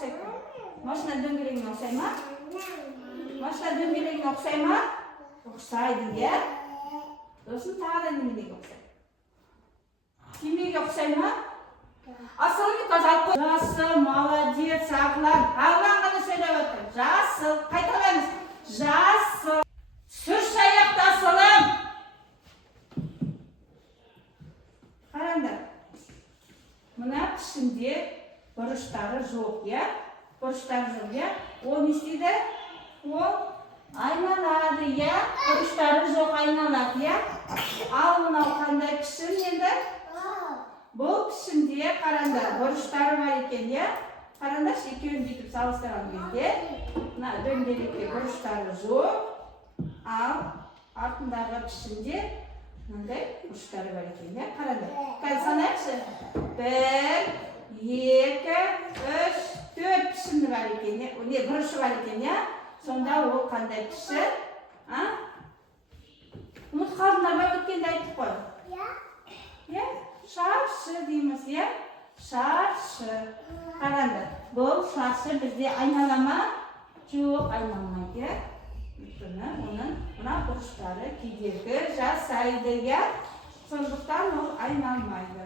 ұқсайды? Машина дөңгелегіне ұқсай ма? Машина дөңгелегіне ұқсай ма? Ұқсайды, иә? Сосын тағы да неменеге ұқсайды? Кемеге ұқсай ма? Асылым жалпы. Жасыл, молодец, ағлан. Ағлан ғана сөйлеп отыр. Жасыл. Қайталаймыз. Жасыл. Сүрш аяқты асылым. Қараңдар. Мына пішінде бұрыштары жоқ, иә? Бұрыштары жоқ, иә? Ол не істейді? Ол айналады, иә? Бұрыштары жоқ, айналады, иә? Ал мынау қандай пішім енді? Бұл пішімде қараңдар, бұрыштары бар екен, иә? Қараңдар, екеуін бүйтіп салыстырған кезде, мына дөңгелекте бұрыштары жоқ, ал артындағы пішімде мынандай бұрыштары бар екен, иә? Қараңдар. Қазір санайықшы. 1, 2, 3, 4 пішімі бар екен, не бұрышы бар екен, иә? Сонда ол қандай пішім? Ұмыт қалдыңдар ма, өткенде айттық қой? Иә? Шаршы дейміз, иә? Шаршы. Қараңдар, бұл шаршы бізде айнала ма? Жоқ, айналмайды, иә? Өйткені оның мына бұрыштары кедергі жасайды, иә? Сондықтан ол айналмайды.